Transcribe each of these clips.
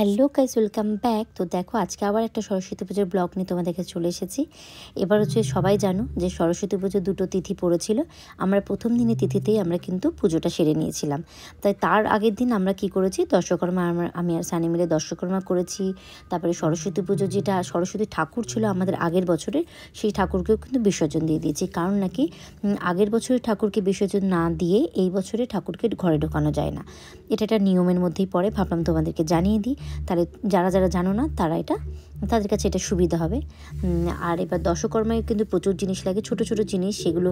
Hello guys, welcome back. তো দেখো, আজকে আবার একটা সরস্বতী পুজোর ব্লগ নিয়ে তোমাদের কাছে চলে এসেছি। এবার হচ্ছে সবাই জানো যে সরস্বতী পুজোর দুটো তিথি পড়েছিল। আমরা প্রথম দিনের তিথিতেই আমরা কিন্তু পুজোটা সেরে নিয়েছিলাম। তাই তার আগের দিন আমরা কি করেছি, দর্শকর্মা আমি আর সানি মিলে দর্শকর্মা করেছি। তারপরে সরস্বতী পুজো, যেটা সরস্বতী ঠাকুর ছিল আমাদের আগের বছরের, সেই ঠাকুরকেও কিন্তু বিসর্জন দিয়ে দিয়েছি। কারণ নাকি আগের বছরের ঠাকুরকে বিসর্জন না দিয়ে এই বছরে ঠাকুরকে ঘরে ঢোকানো যায় না। এটা একটা নিয়মের মধ্যেই পড়ে, ভাবলাম তোমাদেরকে জানিয়ে দিই। তাহলে যারা যারা জানো না তাদের কাছে এটা সুবিধা হবে। আর এবার দশকর্মায় কিন্তু প্রচুর জিনিস লাগে, ছোট ছোট জিনিস, সেগুলো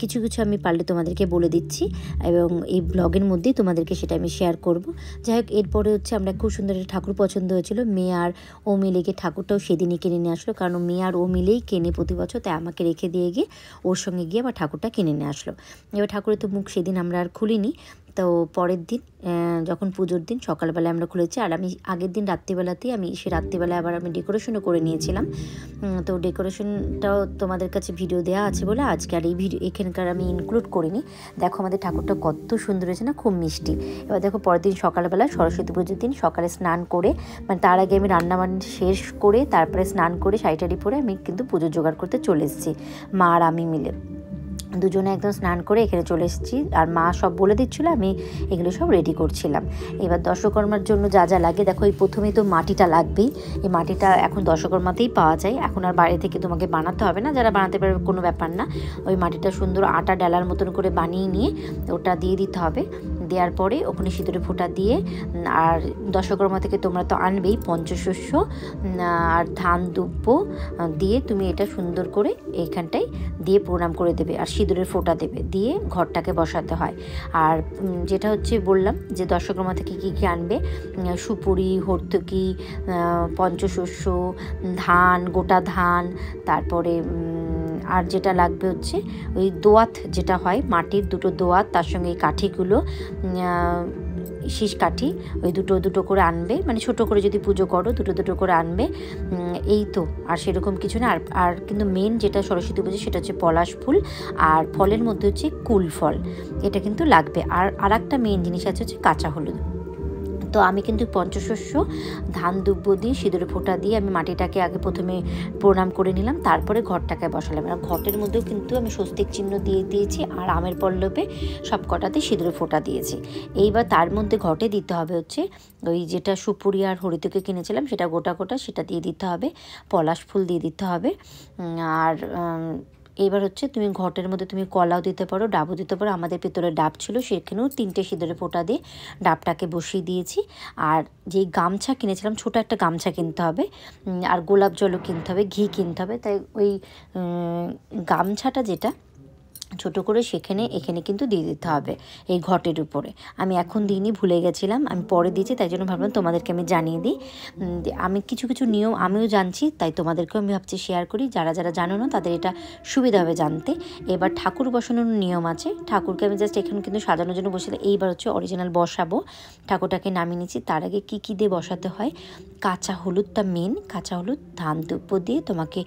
কিছু কিছু আমি পারলে তোমাদেরকে বলে দিচ্ছি এবং এই ব্লগের মধ্যেই তোমাদেরকে সেটা আমি শেয়ার করব। যাই হোক, এরপরে হচ্ছে আমরা খুব সুন্দর একটা ঠাকুর পছন্দ হয়েছিল, মেয়ে আর ও মিলে গিয়ে ঠাকুরটাও সেদিনই কিনে নিয়ে আসলো। কারণ মেয়ে আর ও মিলেই কেনে প্রতি বছর, তাই আমাকে রেখে দিয়ে গিয়ে ওর সঙ্গে গিয়ে আবার ঠাকুরটা কিনে নিয়ে আসলো। এবার ঠাকুরের তো মুখ সেদিন আমরা আর খুলিনি। তো পরের দিন যখন পুজোর দিন সকালবেলায় আমরা খুলেছি। আর আমি আগের দিন রাত্রিবেলাতেই সে রাত্রিবেলায় আবার আমি ডেকোরেশনও করে নিয়েছিলাম। তো ডেকোরেশনটাও তোমাদের কাছে ভিডিও দেওয়া আছে বলে আজকে আর এই ভিডিও এখানকার আমি ইনক্লুড করিনি। দেখো আমাদের ঠাকুরটা কত সুন্দর হয়েছে না, খুব মিষ্টি। এবার দেখো, পরের দিন সকালবেলা সরস্বতী পুজোর দিন সকালে স্নান করে, মানে তার আগে আমি রান্নাবান্না শেষ করে তারপরে স্নান করে শাড়ি টাড়ি পরে আমি কিন্তু পুজোর জোগাড় করতে চলে এসেছি, মা আর আমি মিলে দুজনে একদম স্নান করে এখানে চলে এসেছি। আর মা সব বলে দিচ্ছিলো, আমি এগুলো সব রেডি করছিলাম। এবার দশকর্মার জন্য যা যা লাগে দেখো, এই প্রথমেই তো মাটিটা লাগবেই। এই মাটিটা এখন দশকর্মাতেই পাওয়া যায়, এখন আর বাইরে থেকে তোমাকে বানাতে হবে না। যারা বানাতে পারবে কোনো ব্যাপার না। ওই মাটিটা সুন্দর আটা ডালার মতন করে বানিয়ে নিয়ে ওটা দিয়ে দিতে হবে। দেওয়ার পরে ওখানে সিঁদুরে ফোঁটা দিয়ে, আর দশকর্মা থেকে তোমরা তো আনবেই পঞ্চশস্য আর ধান দুব্য দিয়ে তুমি এটা সুন্দর করে এইখানটায় দিয়ে প্রণাম করে দেবে, আর সিঁদুরের ফোঁটা দেবে, দিয়ে ঘরটাকে বসাতে হয়। আর যেটা হচ্ছে বললাম যে দশকর্মা থেকে কী কী আনবে, সুপুরি, হর্তুকি, পঞ্চশস্য, ধান, গোটা ধান, তারপরে আর যেটা লাগবে হচ্ছে ওই দোয়াত, যেটা হয় মাটির দুটো দোয়াত, তার সঙ্গে এই কাঠিগুলো, শীষ কাঠি, ওই দুটো দুটো করে আনবে, মানে ছোটো করে যদি পুজো করো দুটো দুটো করে আনবে। এই তো, আর সেরকম কিছু না। আর কিন্তু মেন যেটা সরস্বতী পুজো সেটা হচ্ছে পলাশ ফুল, আর ফলের মধ্যে হচ্ছে কুল ফল, এটা কিন্তু লাগবে। আর একটা মেন জিনিস আছে হচ্ছে কাঁচা হলুদ। তো আমি কিন্তু পঞ্চশস্য, ধান দুব্য দিয়ে সিঁদুরে ফোঁটা দিয়ে আমি মাটিটাকে আগে প্রথমে প্রণাম করে নিলাম, তারপরে ঘরটাকে বসালাম। আর ঘটের মধ্যেও কিন্তু আমি স্বস্তিক চিহ্ন দিয়ে দিয়েছি, আর আমের পল্লবে সব কটাতে সিঁদুরে ফোঁটা দিয়েছি। এইবার তার মধ্যে ঘটে দিতে হবে হচ্ছে ওই যেটা সুপুরি আর হরিতকে কিনেছিলাম সেটা গোটা গোটা, সেটা দিয়ে দিতে হবে। পলাশ ফুল দিয়ে দিতে হবে। আর এবার হচ্ছে তুমি ঘটের মধ্যে তুমি কলাও দিতে পারো, ডাবও দিতে পারো। আমাদের পেতলের ডাব ছিল, সেখানেও 3টে সিঁদুরে ফোঁটা দিয়ে ডাবটাকে বসিয়ে দিয়েছি। আর যেই গামছা কিনেছিলাম, ছোটো একটা গামছা কিনতে হবে, আর গোলাপ জলও কিনতে হবে, ঘি কিনতে হবে। তাই ওই গামছাটা যেটা ছোটো করে এখানে কিন্তু দিয়ে দিতে হবে এই ঘটের উপরে। আমি এখন দিইনি, ভুলে গেছিলাম, আমি পরে দিয়েছি, তাই জন্য ভাবলাম তোমাদেরকে আমি জানিয়ে দিই। আমি কিছু কিছু নিয়ম আমিও জানছি, তাই তোমাদেরকেও আমি ভাবছি শেয়ার করি। যারা যারা জানো না তাদের এটা সুবিধা হবে জানতে। এবার ঠাকুর বসানোর নিয়ম আছে, ঠাকুরকে আমি জাস্ট এখানে কিন্তু সাজানোর জন্য বসে, এইবার হচ্ছে অরিজিনাল বসাবো। ঠাকুরটাকে নামিয়ে নিচ্ছি। তার আগে কী কী দিয়ে বসাতে হয়, কাঁচা হলুদটা মেন, কাঁচা হলুদ, ধান দুব্য দিয়ে তোমাকে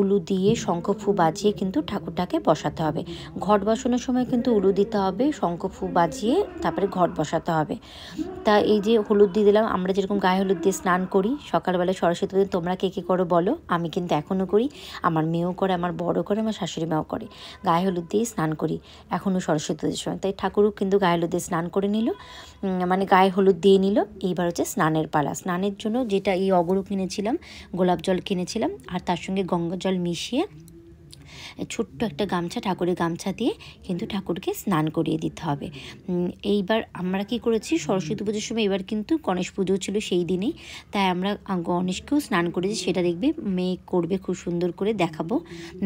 উলু দিয়ে শঙ্খ ফু বাজিয়ে কিন্তু ঠাকুরটাকে বসাতে হবে। ঘট বসানোর সময় কিন্তু উলু দিতে হবে, শঙ্খ ফু বাজিয়ে তারপরে ঘট বসাতে হবে। তা এই যে হলুদ দিয়ে দিলাম, আমরা যেরকম গায়ে হলুদ দিয়ে স্নান করি সকালবেলা সরস্বতী পুজো, তোমরা কে কী করো বলো। আমি কিন্তু এখনও করি, আমার মেয়েও করে, আমার বড় করে, আমার শাশুড়ি মাও করে, গায়ে হলুদ দিয়ে স্নান করি এখনও সরস্বতী পুজোর সময়। তাই ঠাকুরও কিন্তু গায়ে হলুদ দিয়ে স্নান করে নিল, মানে গায়ে হলুদ দিয়ে নিল। এইবার হচ্ছে স্নানের পালা। স্নানের জন্য যেটা এই অগরু কিনেছিলাম, গোলাপ জল কিনেছিলাম, আর তার সঙ্গে গঙ্গা জল মিশিয়ে ছোট্ট একটা গামছা, ঠাকুরের গামছা দিয়ে কিন্তু ঠাকুরকে স্নান করিয়ে দিতে হবে। এইবার আমরা কি করেছি, সরস্বতী পুজোর সময় এবার কিন্তু গণেশ পুজো ছিল সেই দিনেই, তাই আমরা গণেশকেও স্নান করেছি। সেটা দেখবে মেয়ে করবে, খুব সুন্দর করে দেখাবো।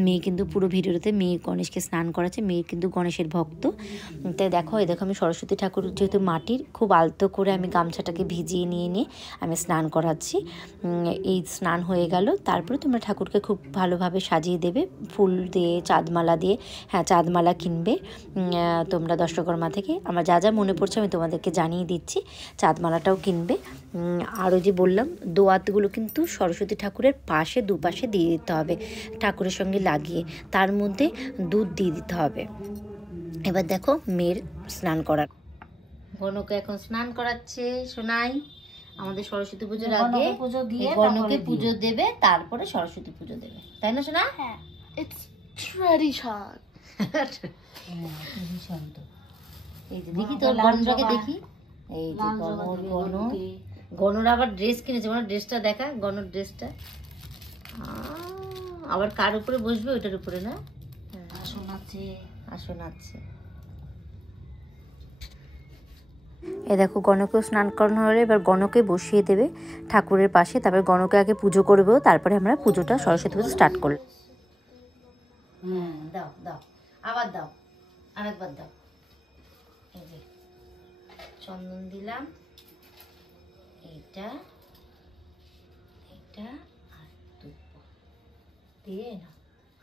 মেয়ে কিন্তু পুরো ভিডিওতে মেয়ে গণেশকে স্নান করাচ্ছে, মেয়ে কিন্তু গণেশের ভক্ত। তাই দেখো, আমি সরস্বতী ঠাকুর যেহেতু মাটির, খুব আলতো করে আমি গামছাটাকে ভিজিয়ে নিয়ে আমি স্নান করাচ্ছি। এই স্নান হয়ে গেল, তারপরে তোমরা ঠাকুরকে খুব ভালোভাবে সাজিয়ে দেবে ফুল দিয়ে, চাঁদমালা দিয়ে। হ্যাঁ, চাঁদমালা কিনবে তোমরা দশকর্মা থেকে। আমার যা যা মনে পড়ছে আমি তোমাদেরকে জানিয়ে দিচ্ছি। চাঁদমালাটাও কিনবে। আর ওই যে বললাম, দোয়াতগুলো কিন্তু সরস্বতী ঠাকুরের পাশে দুপাশে দিয়ে দিতে হবে, ঠাকুরের সঙ্গে লাগিয়ে। তার মধ্যে দুধ দিয়ে দিতে হবে। এবার দেখো মেয়ের স্নান করার, গনুকে এখন স্নান করাচ্ছে সোনাই। আমাদের সরস্বতী পুজোর আগে গণকে পুজো দেবে, তারপরে সরস্বতী পুজো দেবে, তাই না শোনা? হ্যাঁ, ইটস ট্র্যাডিশন। এই যে দেখি তোর গণটাকে দেখি, এই যে গণর আবার ড্রেস কিনেছে, মানে ড্রেসটা দেখা, গণর ড্রেসটা আবার কার উপরে বসবে? ওইটার উপরে না, আসন আছে, আসন আছে। এ দেখো গণকেও স্নান করানো হলে এবার গণকে বসিয়ে দেবে ঠাকুরের পাশে, তারপরে গণকে আগে পুজো করবো, তারপরে আমরা পুজোটা সরস্বতী পুজো স্টার্ট করব। দাও দাও, আবার দাও, আরেকবার দাও। এই যে চন্দন দিলাম, এইটা এটা আর দুব্ব দিয়ে না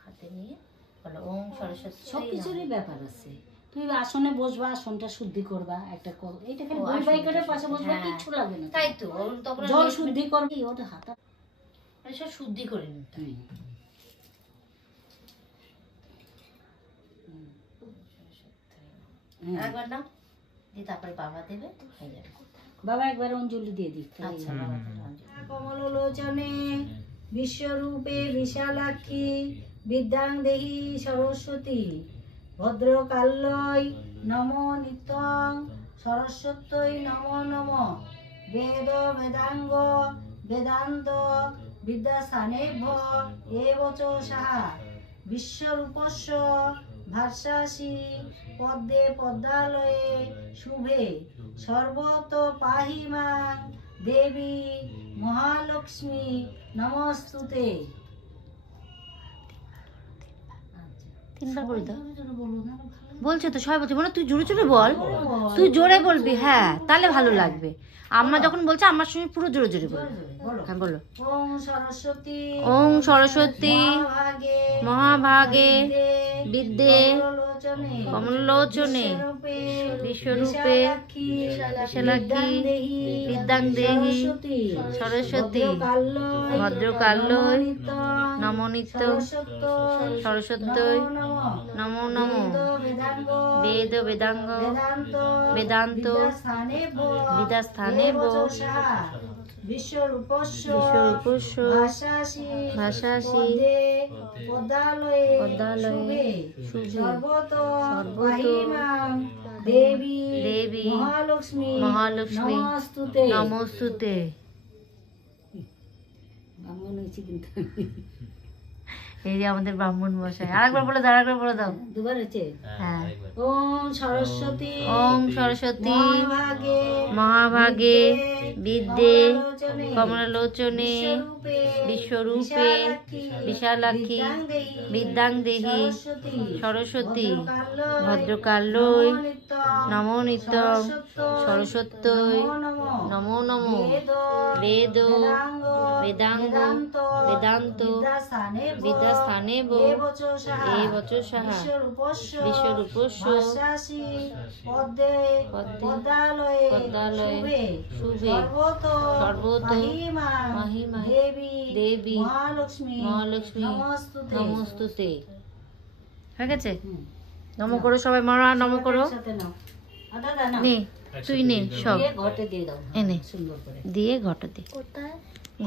হাতে নিয়ে বলো ওম সরস্বতী। সবকিছুরই ব্যাপার আছে। তুই আসনে বসবা, আসনটা শুদ্ধি করবা, একটা এইটা খালি বই বাই করে পাশে বসবা, কিচ্ছু লাগবে না। তাই তো তখন জল শুদ্ধি করবি, ওটা হাতা সব শুদ্ধি করে নিতে। একবার নাও দিয়ে তারপরে বাবা দেবে, হয়ে যাবে। বাবা একবার অঞ্জলি দিয়ে দিক। আচ্ছা বাবা কমল লোচনে বিশ্বরূপে বিশালাক্ষী বিদ্যাং দেহি সরস্বতী ভদ্রকাল্যই নম নিত্যং সরস্বত্যই নম নম বেদ বেদাঙ্গ বেদান্ত বিদ্যাস্থানেভ্য এব চ সাহা বিশ্বরূপস্য ভাস্যাসি পদ্মে পদ্মালয়ে শুভে সর্বত পাহি মাং দেবী মহালক্ষ্মী নমস্তুতে। তিনবার বলে দাও। বলছে তো সবাই বলছে, মানে তুই জোরে জোরে বল, তুই জোরে বলবি, হ্যাঁ তাহলে ভালো লাগবে। আম্মা যখন বলছে আমার সঙ্গে পুরো জোরে জোরে বলবে। হ্যাঁ বলো। ওম সরস্বতী ওম সরস্বতী মহাভাগে বিদ্যে কমলোচনে বিশ্বরূপে বিশালাক্ষী বিদ্যাং দেহি সরস্বতী ভদ্রকাল্যই নমো নিত্য সরস্বত্যই নমো নমো বেদ বেদাঙ্গ বেদান্ত বিদ্যাস্থানেভ্য বিশ্বরূপস্য ভাষাসি পদ্মালয়ে শুভে সর্বত পাহি মাং দেবী মহালক্ষ্মী নমস্তুতে। ব্রাহ্মণ হয়েছে কিন্তু এই যে আমাদের ব্রাহ্মণ মশাই। আরেকবার বলে দাও, আরেকবার বলে দাও। দুবার হয়েছে। হ্যাঁ। ওম সরস্বতী মহাভাগে বিদ্যে কমলোচনে বিশ্বরূপে বিশালাক্ষী বিদ্যাং দেহি সরস্বতী ভদ্রকাল্যই নমো নিত্যং সরস্বত্যই নমো নমো বেদ বেদাঙ্গ বেদান্ত বিদ্যাস্থানেভ্য এব চ সাহা বিশ্বরূপস্য পদ্মালয়ে শুভে সর্বত মাহি দেবী মহালক্ষ্মী নমস্তুতে। হয়ে গেছে? নমো করো সবাই, মারা নমো করো। নে তুই নে সব ঘটে দিয়ে দাও, এনে দিয়ে ঘটে দে,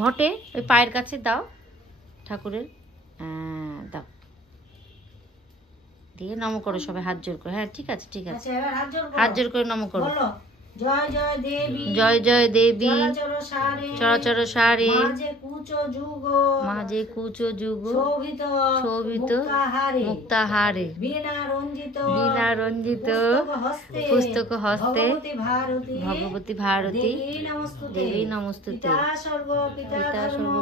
ঘটে ওই পায়ের কাছে দাও ঠাকুরের, দাও দিয়ে নমো করো সবাই হাত জোর করে। হ্যাঁ ঠিক আছে ঠিক আছে, হাত জোর করে নমো করো। জয় জয় দেবী জয় জয় দেবী চরাচর সারে মাঝে কুচ যুগ শোভিত মুক্তাহারে বীণা রঞ্জিত পুস্তক হস্তে ভগবতী ভারতী দেবী নমস্তুতে। পিতা সর্ব পিতা ধর্ম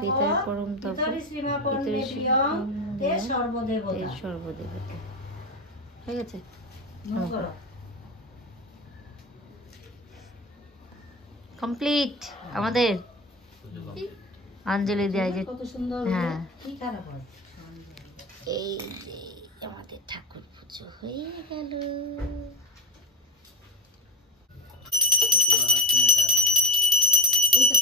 পিতা পরম তপ পিতরি সর্বদেবতা। হয়ে গেছে? কমপ্লিট আমাদের অঞ্জলি দেয় যে। হ্যাঁ এই যে আমাদের ঠাকুর পুজো হয়ে গেল। এই তো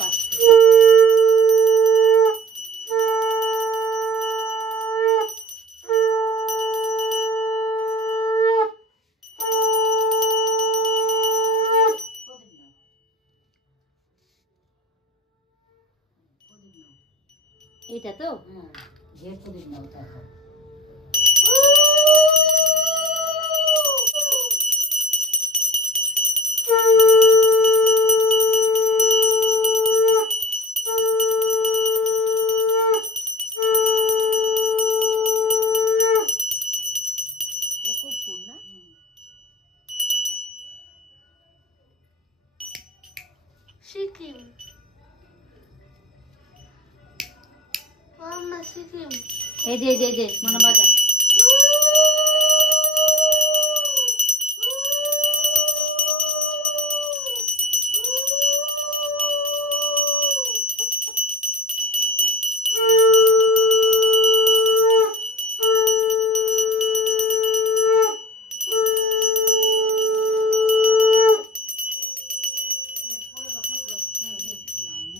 এটা তো হ্যাঁ, ঝেড় প্রদীপ নাও দেখো। কর্পূর না? সিকিম মাম্মা সিকিম এই যে মানে বাজা।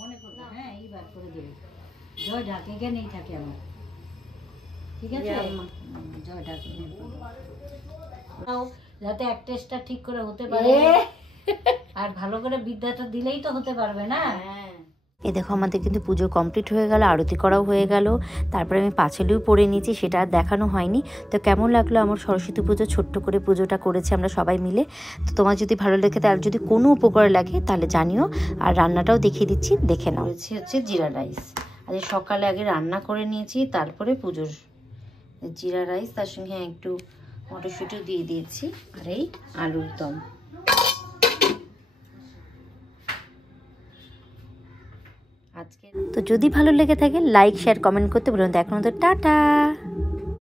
মনে করবে, হ্যাঁ এইবার করে দেবে। জয় ঢাক এখানেই থাকে আমার, ঠিক আছে? জয় ঢাক যাতে অ্যাক্টেসটা ঠিক করে হতে পারে, আর ভালো করে বিদ্যাটা দিলেই তো হতে পারবে না। এই দেখো আমাদের কিন্তু পুজো কমপ্লিট হয়ে গেল, আরতি করাও হয়ে গেল, তারপরে আমি পাঁচালিও পরে নিয়েছি, সেটা আর দেখানো হয়নি। তো কেমন লাগলো আমার সরস্বতী পুজো, ছোট্ট করে পুজোটা করেছি আমরা সবাই মিলে। তো তোমার যদি ভালো লেগে তাহলে যদি কোনো উপকার লাগে তাহলে জানিও, আর রান্নাটাও দেখিয়ে দিচ্ছি, দেখে নাও। হচ্ছে জিরা রাইস, আজ সকালে আগে রান্না করে নিয়েছি, তারপরে পুজোর জিরা রাইস, তার সঙ্গে একটু মটরশুঁটিও দিয়ে দিয়েছি, আর এই আলুর দম। আজকে তো যদি ভালো লেগে থাকে লাইক শেয়ার কমেন্ট করতে বলুন। তো এখন তো টাটা।